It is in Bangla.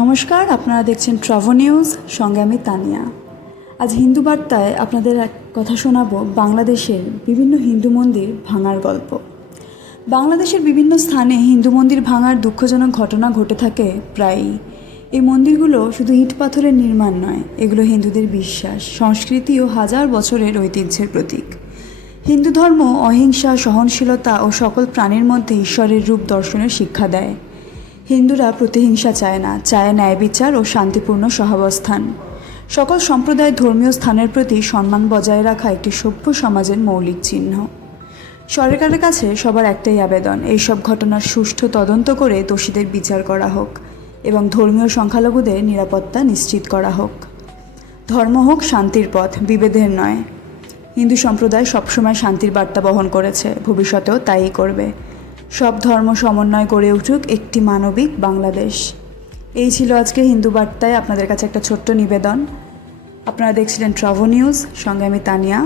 নমস্কার, আপনারা দেখছেন ট্রাভো নিউজ সঙ্গে আমি তানিয়া। আজ হিন্দু বার্তায় আপনাদের কথা শোনাবো, বাংলাদেশের বিভিন্ন হিন্দু মন্দির ভাঙার গল্প। বাংলাদেশের বিভিন্ন স্থানে হিন্দু মন্দির ভাঙার দুঃখজনক ঘটনা ঘটে থাকে প্রায়ই। এই মন্দিরগুলো শুধু ইট পাথরের নির্মাণ নয়, এগুলো হিন্দুদের বিশ্বাস, সংস্কৃতি ও হাজার বছরের ঐতিহ্যের প্রতীক। হিন্দু ধর্ম অহিংসা, সহনশীলতা ও সকল প্রাণীর মধ্যে ঈশ্বরের রূপ দর্শনের শিক্ষা দেয়। হিন্দুরা প্রতিহিংসা চায় না, চায় ন্যায় বিচার ও শান্তিপূর্ণ সহাবস্থান। সকল সম্প্রদায় ধর্মীয় স্থানের প্রতি সম্মান বজায় রাখা একটি সভ্য সমাজের মৌলিক চিহ্ন। সরকারের কাছে সবার একটাই আবেদন, এইসব ঘটনার সুষ্ঠু তদন্ত করে দোষীদের বিচার করা হোক এবং ধর্মীয় সংখ্যালঘুদের নিরাপত্তা নিশ্চিত করা হোক। ধর্ম হোক শান্তির পথ, বিভেদের নয়। হিন্দু সম্প্রদায় সবসময় শান্তির বার্তা বহন করেছে, ভবিষ্যতেও তাই করবে। সব ধর্ম সমন্বয় গড়ে উঠুক একটি মানবিক বাংলাদেশ। এই ছিল আজকে হিন্দু বার্তায় আপনাদের কাছে একটা ছোট্ট নিবেদন। আপনারা দেখছিলেন ট্রাভো নিউজ সঙ্গে আমি তানিয়া।